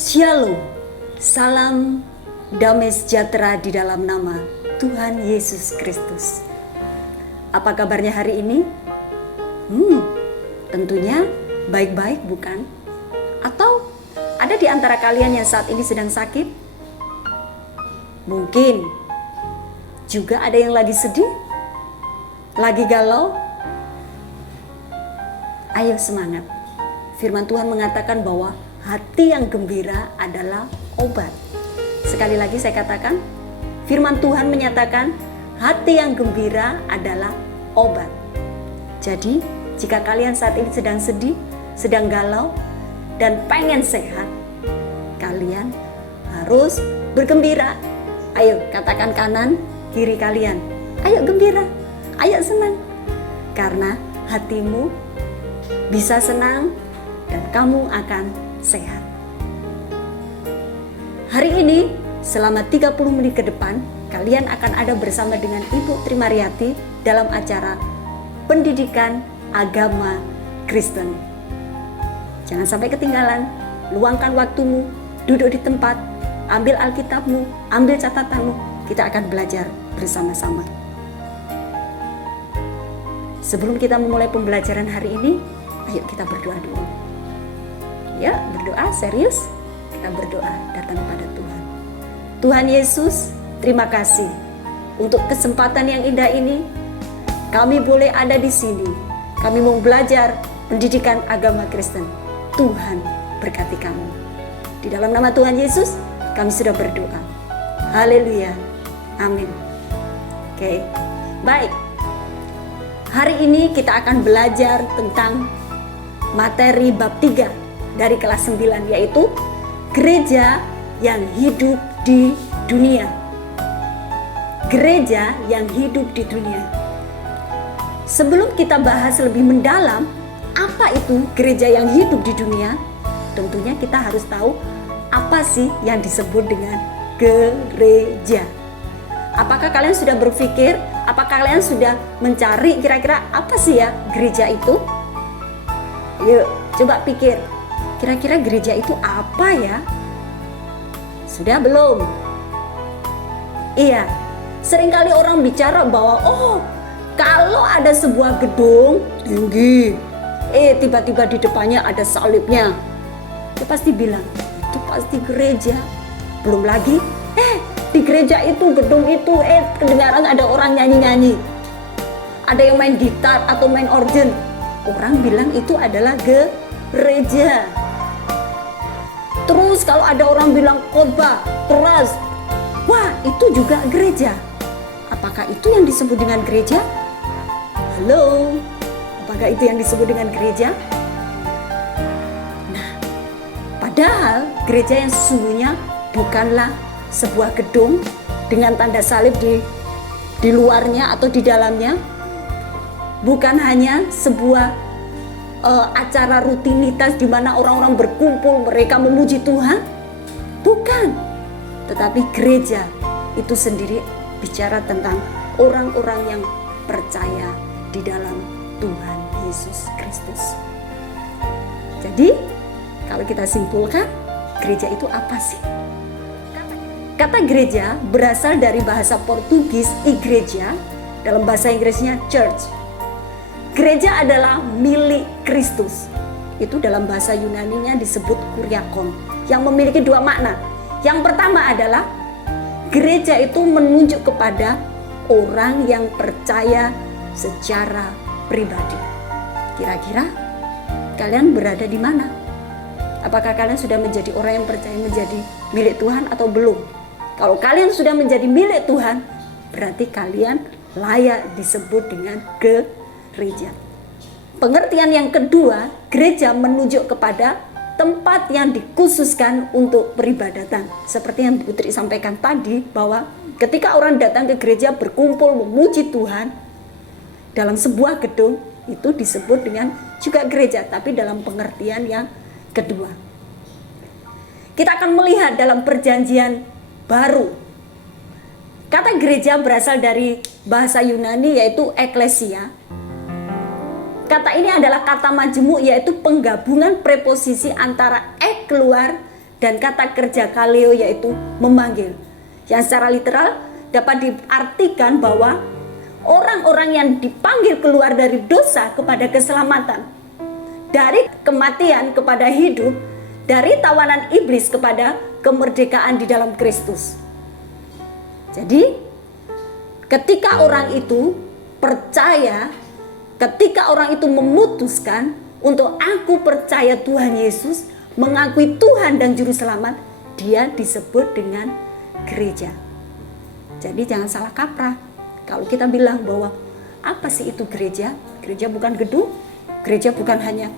Shalom, salam damai sejahtera di dalam nama Tuhan Yesus Kristus. Apa kabarnya hari ini? Tentunya baik-baik bukan? Atau ada di antara kalian yang saat ini sedang sakit? Mungkin juga ada yang lagi sedih, lagi galau. Ayo semangat. Firman Tuhan mengatakan bahwa hati yang gembira adalah obat. Sekali lagi saya katakan, firman Tuhan menyatakan hati yang gembira adalah obat. Jadi, jika kalian saat ini sedang sedih, sedang galau, dan pengen sehat, kalian harus bergembira. Ayo katakan kanan, kiri kalian. Ayo gembira, ayo senang. Karena hatimu bisa senang dan kamu akan sehat. Hari ini selama 30 menit ke depan kalian akan ada bersama dengan Ibu Trimariati dalam acara pendidikan agama Kristen. Jangan sampai ketinggalan, luangkan waktumu, duduk di tempat, ambil Alkitabmu, ambil catatanmu, kita akan belajar bersama-sama. Sebelum kita memulai pembelajaran hari ini, ayo kita berdoa dulu. Ya, berdoa serius. Kita berdoa datang kepada Tuhan. Tuhan Yesus, terima kasih untuk kesempatan yang indah ini. Kami boleh ada di sini. Kami mau belajar pendidikan agama Kristen. Tuhan berkati kami. Di dalam nama Tuhan Yesus, kami sudah berdoa. Haleluya. Amin. Oke. Baik. Hari ini kita akan belajar tentang materi bab 3 dari kelas 9, yaitu gereja yang hidup di dunia. Gereja yang hidup di dunia. Sebelum kita bahas lebih mendalam apa itu gereja yang hidup di dunia, tentunya kita harus tahu apa sih yang disebut dengan gereja. Apakah kalian sudah berpikir, apakah kalian sudah mencari kira-kira apa sih ya gereja itu? Yuk, coba pikir. Kira-kira gereja itu apa ya? Sudah belum? Iya, seringkali orang bicara bahwa kalau ada sebuah gedung tinggi, tiba-tiba di depannya ada salibnya, dia pasti bilang, itu pasti gereja. Belum lagi, di gereja itu, gedung itu, kedengaran ada orang nyanyi-nyanyi. Ada yang main gitar atau main organ. Orang bilang itu adalah gereja. Terus kalau ada orang bilang khotbah keras, wah itu juga gereja. Apakah itu yang disebut dengan gereja? Halo, apakah itu yang disebut dengan gereja? Nah, padahal gereja yang sesungguhnya bukanlah sebuah gedung dengan tanda salib di luarnya atau di dalamnya. Bukan hanya sebuah acara rutinitas di mana orang-orang berkumpul, mereka memuji Tuhan. Bukan. Tetapi gereja itu sendiri bicara tentang orang-orang yang percaya di dalam Tuhan Yesus Kristus. Jadi, kalau kita simpulkan, gereja itu apa sih? Kata gereja berasal dari bahasa Portugis igreja, dalam bahasa Inggrisnya church. Gereja adalah milik Kristus. Itu dalam bahasa Yunaninya disebut kuriakon, yang memiliki dua makna. Yang pertama adalah gereja itu menunjuk kepada orang yang percaya secara pribadi. Kira-kira kalian berada di mana? Apakah kalian sudah menjadi orang yang percaya menjadi milik Tuhan atau belum? Kalau kalian sudah menjadi milik Tuhan, berarti kalian layak disebut dengan gereja. Pengertian yang kedua, gereja menunjuk kepada tempat yang dikhususkan untuk peribadatan. Seperti yang Putri sampaikan tadi, bahwa ketika orang datang ke gereja berkumpul memuji Tuhan dalam sebuah gedung, itu disebut dengan juga gereja, tapi dalam pengertian yang kedua. Kita akan melihat dalam perjanjian baru. Kata gereja berasal dari bahasa Yunani yaitu eklesia. Kata ini adalah kata majemuk, yaitu penggabungan preposisi antara ek keluar dan kata kerja kaleo yaitu memanggil, yang secara literal dapat diartikan bahwa orang-orang yang dipanggil keluar dari dosa kepada keselamatan, dari kematian kepada hidup, dari tawanan iblis kepada kemerdekaan di dalam Kristus. Jadi ketika orang itu percaya, ketika orang itu memutuskan untuk aku percaya Tuhan Yesus, mengakui Tuhan dan Juru Selamat, dia disebut dengan gereja. Jadi jangan salah kaprah kalau kita bilang bahwa apa sih itu gereja? Gereja bukan gedung, gereja bukan hanya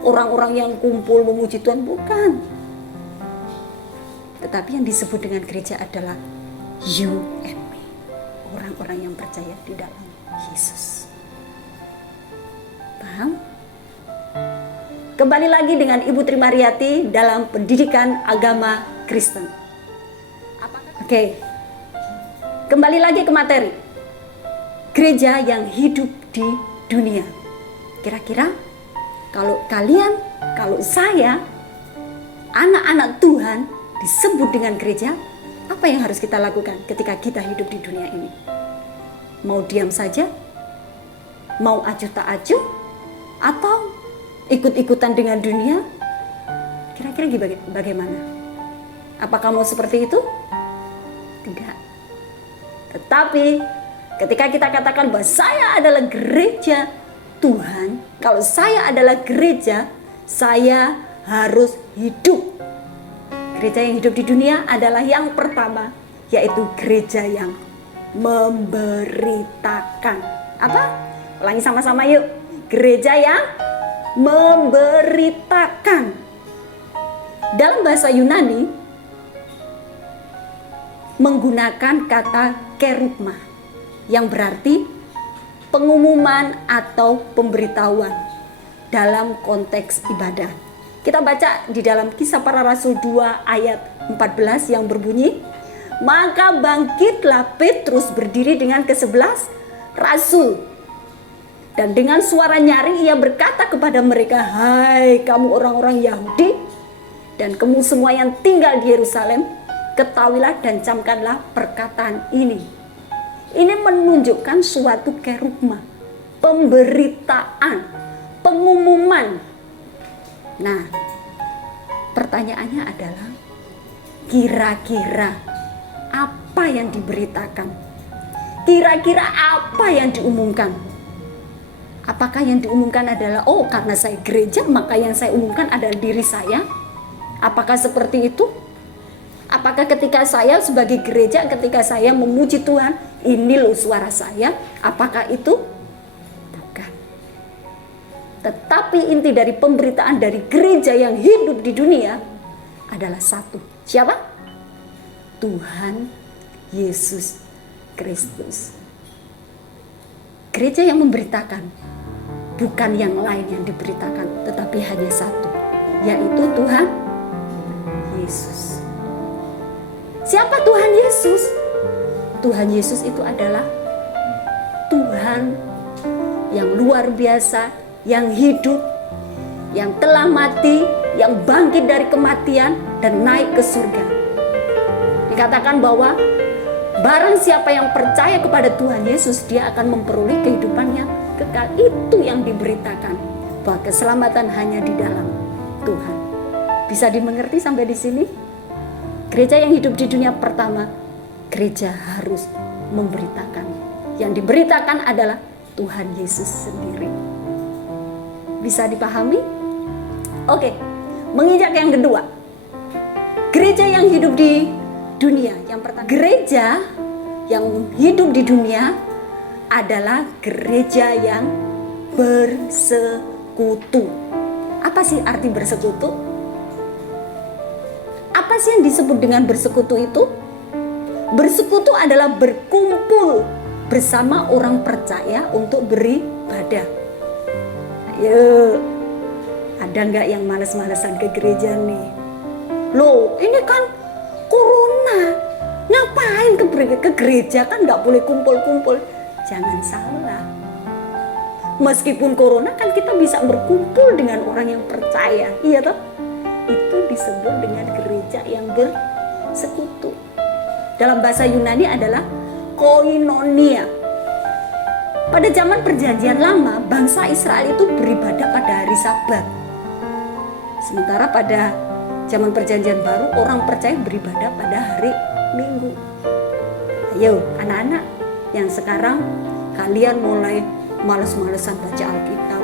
orang-orang yang kumpul memuji Tuhan, bukan. Tetapi yang disebut dengan gereja adalah you and me, orang-orang yang percaya di dalam Yesus. Paham? Kembali lagi dengan Ibu Trimariati dalam pendidikan agama Kristen. Oke, kembali lagi ke materi. Gereja yang hidup di dunia. Kira-kira kalau kalian, kalau saya, anak-anak Tuhan disebut dengan gereja, apa yang harus kita lakukan ketika kita hidup di dunia ini? Mau diam saja? Mau acuh tak acuh? Atau ikut-ikutan dengan dunia? Kira-kira bagaimana? Apakah mau seperti itu? Tidak. Tetapi ketika kita katakan bahwa saya adalah gereja Tuhan, kalau saya adalah gereja, saya harus hidup. Gereja yang hidup di dunia adalah yang pertama, yaitu gereja yang memberitakan. Apa? Ulangi sama-sama yuk. Gereja yang memberitakan. Dalam bahasa Yunani menggunakan kata kerugma yang berarti pengumuman atau pemberitahuan dalam konteks ibadah. Kita baca di dalam Kisah Para Rasul 2 ayat 14 yang berbunyi, maka bangkitlah Petrus berdiri dengan ke-11 rasul. Dan dengan suara nyaring ia berkata kepada mereka, hai kamu orang-orang Yahudi dan kamu semua yang tinggal di Yerusalem, ketahuilah dan camkanlah perkataan ini. Ini menunjukkan suatu kerugma, pemberitaan, pengumuman. Nah, pertanyaannya adalah kira-kira apa yang diberitakan? Kira-kira apa yang diumumkan? Apakah yang diumumkan adalah karena saya gereja maka yang saya umumkan adalah diri saya? Apakah seperti itu? Apakah ketika saya sebagai gereja, ketika saya memuji Tuhan, ini loh suara saya? Apakah itu? Bukan. Tetapi inti dari pemberitaan dari gereja yang hidup di dunia adalah satu. Siapa? Tuhan Yesus Kristus. Gereja yang memberitakan, bukan yang lain yang diberitakan, tetapi hanya satu, yaitu Tuhan Yesus. Siapa Tuhan Yesus? Tuhan Yesus itu adalah Tuhan yang luar biasa, yang hidup, yang telah mati, yang bangkit dari kematian dan naik ke surga. Dikatakan bahwa barang siapa yang percaya kepada Tuhan Yesus, dia akan memperoleh kehidupan yang kekal. Itu yang diberitakan, bahwa keselamatan hanya di dalam Tuhan. Bisa dimengerti sampai di sini? Gereja yang hidup di dunia pertama, gereja harus memberitakan. Yang diberitakan adalah Tuhan Yesus sendiri. Bisa dipahami? Oke, menginjak yang kedua. Gereja yang hidup di dunia. Yang pertama, gereja yang hidup di dunia adalah gereja yang bersekutu. Apa sih arti bersekutu? Apa sih yang disebut dengan bersekutu itu? Bersekutu adalah berkumpul bersama orang percaya untuk beribadah. Ayo, ada nggak yang malas-malasan ke gereja nih? Loh, ini kan corona, ngapain ke gereja, kan nggak boleh kumpul-kumpul. Jangan salah, meskipun corona kan kita bisa berkumpul dengan orang yang percaya, iya toh? Itu disebut dengan gereja yang bersekutu. Dalam bahasa Yunani adalah koinonia. Pada zaman perjanjian lama, bangsa Israel itu beribadah pada hari Sabat. Sementara pada zaman perjanjian baru, orang percaya beribadah pada hari Minggu. Ayo anak-anak yang sekarang kalian mulai males-malesan baca Alkitab,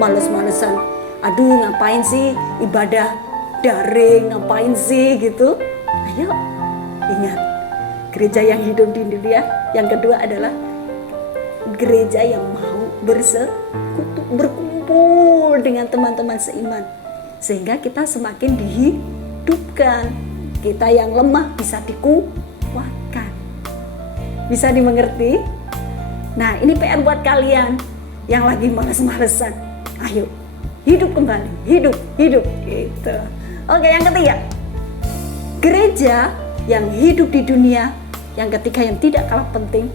males-malesan, aduh ngapain sih ibadah daring, ngapain sih gitu. Ayo ingat, gereja yang hidup di dunia yang kedua adalah gereja yang mau bersekutu, berkumpul dengan teman-teman seiman, sehingga kita semakin dihidupkan. Kita yang lemah bisa dikuatkan. Bisa dimengerti? Nah, ini PR buat kalian yang lagi males-malesan. Ayo, hidup kembali, hidup gitu. Oke, yang ketiga, gereja yang hidup di dunia yang ketiga yang tidak kalah penting,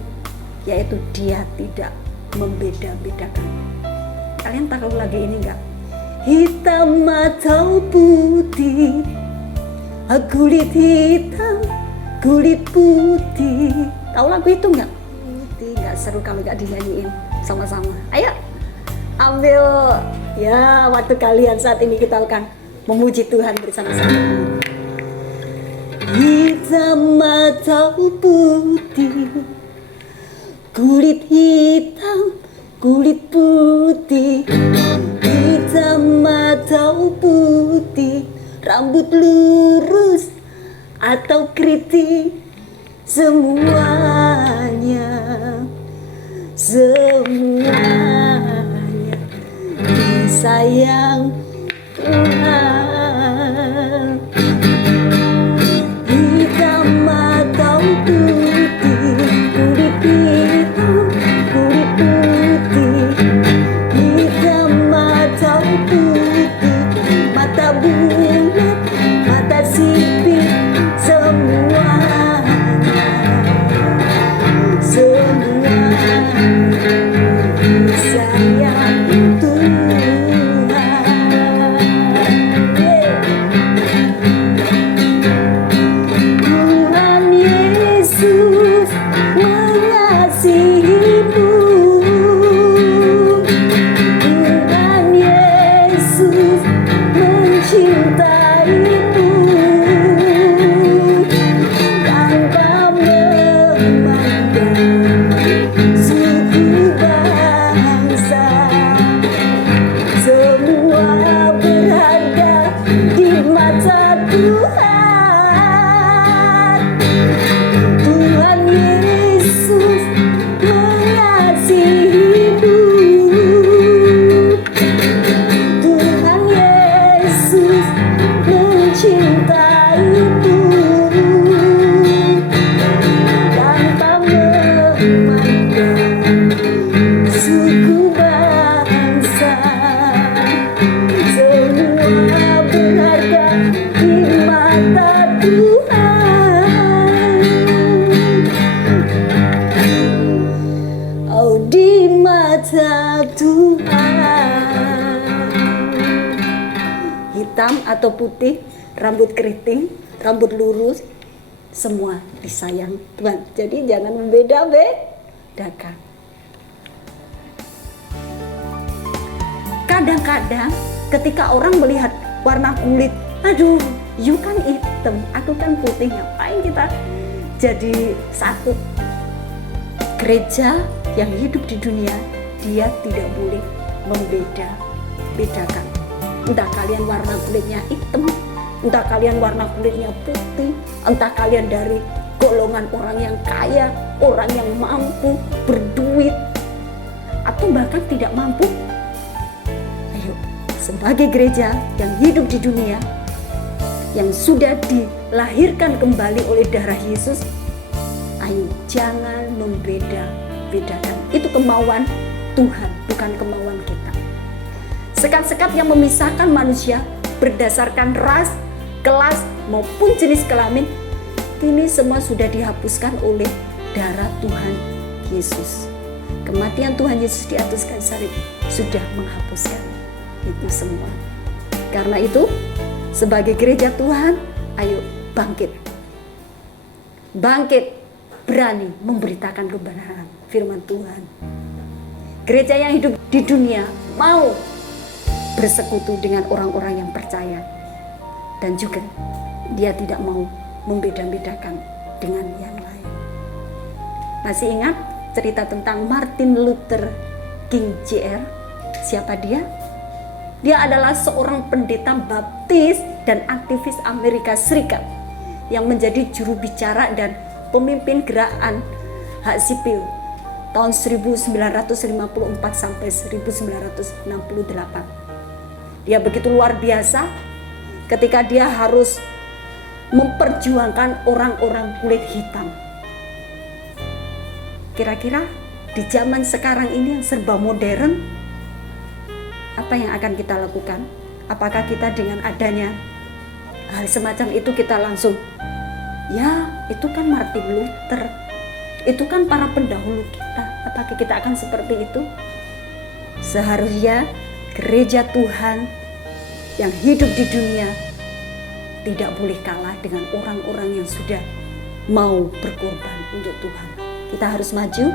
yaitu dia tidak membeda-bedakan. Kalian tahu lagi ini enggak? Hitam atau putih, kulit hitam, kulit putih. Tahu lagu itu enggak? Nggak seru kalau nggak dinyanyiin sama-sama. Ayo ambil ya waktu kalian saat ini, kita akan memuji Tuhan bersama-sama. Hitam atau putih, kulit hitam, kulit putih. Hitam atau putih, rambut lurus atau keriting, semuanya disayang Tuhan. Hitam atau putih, kulit hitam, kulit putih. Hitam atau putih, mata bulat, mata sipit, semuanya sayang Tuhan. Tuhan Yesus mengasihimu. Tuhan Yesus mencintaimu. Tanpa memandang suku bangsa, semua berharga di mata Tuhan. Tuhan Yesus mengasihimu. Tuhan Yesus mencintaimu. Tanpa memandang suku bangsa, semua berharga di mata Tuhan. Oh, di mata Tuhan. Hitam atau putih, rambut keriting, rambut lurus, semua disayang Tuhan. Jadi jangan membeda-bedakan. Kadang-kadang ketika orang melihat warna kulit, aduh, you kan hitam, aku kan putih, ngapain kita jadi satu? Gereja yang hidup di dunia, dia tidak boleh membeda-bedakan. Entah kalian warna kulitnya hitam, entah kalian warna kulitnya putih, entah kalian dari golongan orang yang kaya, orang yang mampu, berduit, atau bahkan tidak mampu. Ayo, sebagai gereja yang hidup di dunia, yang sudah dilahirkan kembali oleh darah Yesus, ayo jangan membeda-bedakan. Itu kemauan Tuhan, bukan kemauan kita. Sekat-sekat yang memisahkan manusia berdasarkan ras, kelas, maupun jenis kelamin, ini semua sudah dihapuskan oleh darah Tuhan Yesus. Kematian Tuhan Yesus di atas kayu salib sudah menghapuskan itu semua. Karena itu, sebagai gereja Tuhan, ayo bangkit. Bangkit, berani memberitakan kebenaran firman Tuhan. Gereja yang hidup di dunia mau bersekutu dengan orang-orang yang percaya. Dan juga dia tidak mau membeda-bedakan dengan yang lain. Masih ingat cerita tentang Martin Luther King Jr.? Siapa dia? Dia adalah seorang pendeta baptis dan aktivis Amerika Serikat yang menjadi juru bicara dan pemimpin gerakan hak sipil tahun 1954 sampai 1968. Dia begitu luar biasa ketika dia harus memperjuangkan orang-orang kulit hitam. Kira-kira di zaman sekarang ini yang serba modern, apa yang akan kita lakukan? Apakah kita dengan adanya hal semacam itu kita langsung, ya itu kan Martin Luther, itu kan para pendahulu kita, apakah kita akan seperti itu? Seharusnya gereja Tuhan yang hidup di dunia tidak boleh kalah dengan orang-orang yang sudah mau berkorban untuk Tuhan. Kita harus maju,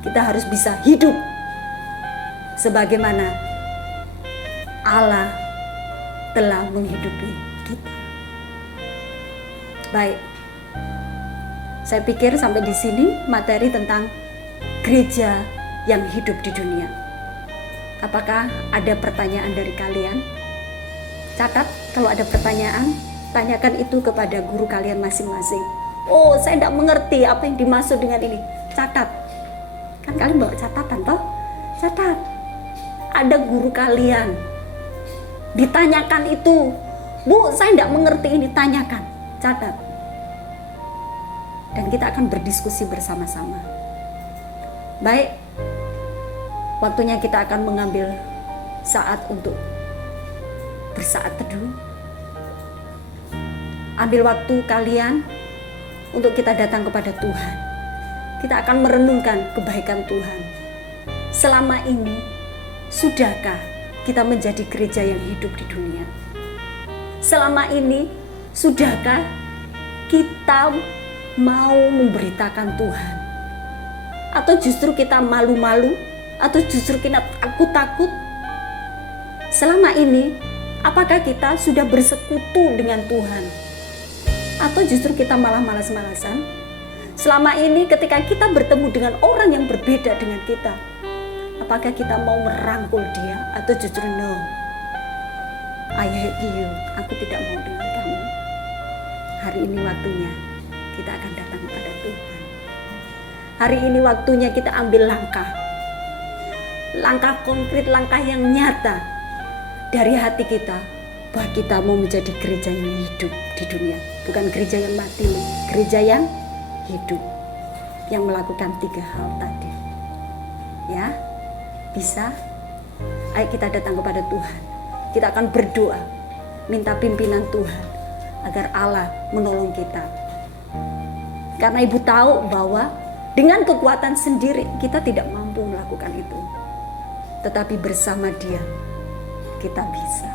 kita harus bisa hidup sebagaimana Allah telah menghidupi kita. Baik, saya pikir sampai di sini materi tentang gereja yang hidup di dunia. Apakah ada pertanyaan dari kalian? Catat, kalau ada pertanyaan, tanyakan itu kepada guru kalian masing-masing. Oh, saya tidak mengerti apa yang dimaksud dengan ini. Catat. Kan kalian bawa catatan toh? Catat. Ada guru kalian. Ditanyakan itu. Bu, saya tidak mengerti ini. Tanyakan. Catat. Dan kita akan berdiskusi bersama-sama. Baik. Waktunya kita akan mengambil saat untuk bersaat teduh. Ambil waktu kalian untuk kita datang kepada Tuhan. Kita akan merenungkan kebaikan Tuhan. Selama ini, sudahkah kita menjadi gereja yang hidup di dunia? Selama ini, sudahkah kita mau memberitakan Tuhan? Atau justru kita malu-malu? Atau justru kita takut-takut? Selama ini, apakah kita sudah bersekutu dengan Tuhan? Atau justru kita malah malas-malasan? Selama ini ketika kita bertemu dengan orang yang berbeda dengan kita, apakah kita mau merangkul dia? Atau justru no, I hate you, aku tidak mau dengan kamu. Hari ini waktunya kita akan datang kepada Tuhan. Hari ini waktunya kita ambil langkah konkret, langkah yang nyata dari hati kita, bahwa kita mau menjadi gereja yang hidup di dunia. Bukan gereja yang mati, gereja yang hidup, yang melakukan 3 hal tadi. Ya, bisa? Ayo kita datang kepada Tuhan. Kita akan berdoa, minta pimpinan Tuhan agar Allah menolong kita. Karena Ibu tahu bahwa dengan kekuatan sendiri kita tidak mampu melakukan itu. Tetapi bersama Dia kita bisa.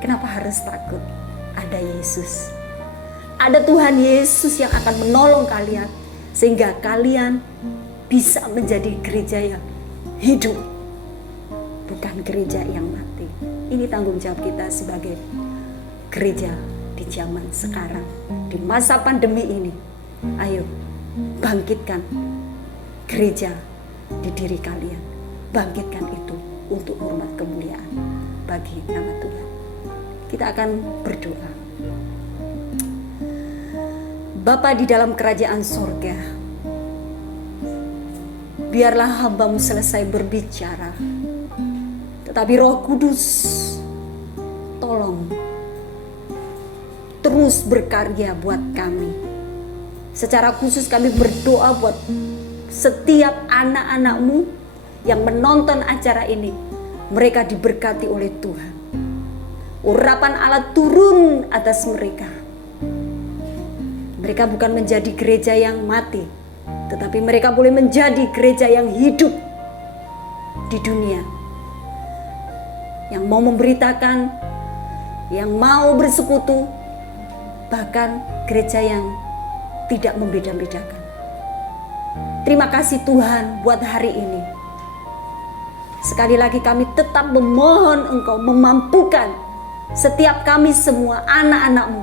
Kenapa harus takut? Ada Yesus. Ada Tuhan Yesus yang akan menolong kalian sehingga kalian bisa menjadi gereja yang hidup, bukan gereja yang mati. Ini tanggung jawab kita sebagai gereja di zaman sekarang, di masa pandemi ini. Ayo bangkitkan gereja di diri kalian. Bangkitkan itu untuk hormat kemuliaan bagi nama Tuhan. Kita akan berdoa. Bapa di dalam kerajaan sorga, biarlah hamba-Mu selesai berbicara, tetapi Roh Kudus tolong terus berkarya buat kami. Secara khusus kami berdoa buat setiap anak-anak-Mu yang menonton acara ini. Mereka diberkati oleh Tuhan. Urapan Allah turun atas mereka. Mereka bukan menjadi gereja yang mati, tetapi mereka boleh menjadi gereja yang hidup di dunia, yang mau memberitakan yang mau bersekutu, bahkan gereja yang tidak membeda-bedakan. Terima kasih Tuhan buat hari ini. Sekali lagi kami tetap memohon Engkau memampukan setiap kami semua anak-anak-Mu,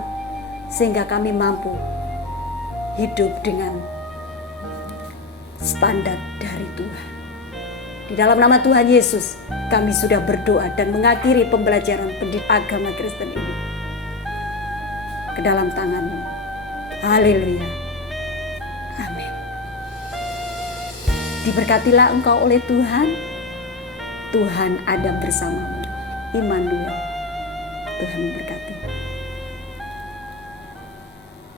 sehingga kami mampu hidup dengan standar dari Tuhan. Di dalam nama Tuhan Yesus, kami sudah berdoa dan mengakhiri pembelajaran pendidikan agama Kristen ini. Ke dalam tangan-Mu. Haleluya. Amin. Diberkatilah engkau oleh Tuhan. Tuhan ada bersamamu. Immanuel. Tuhan memberkati.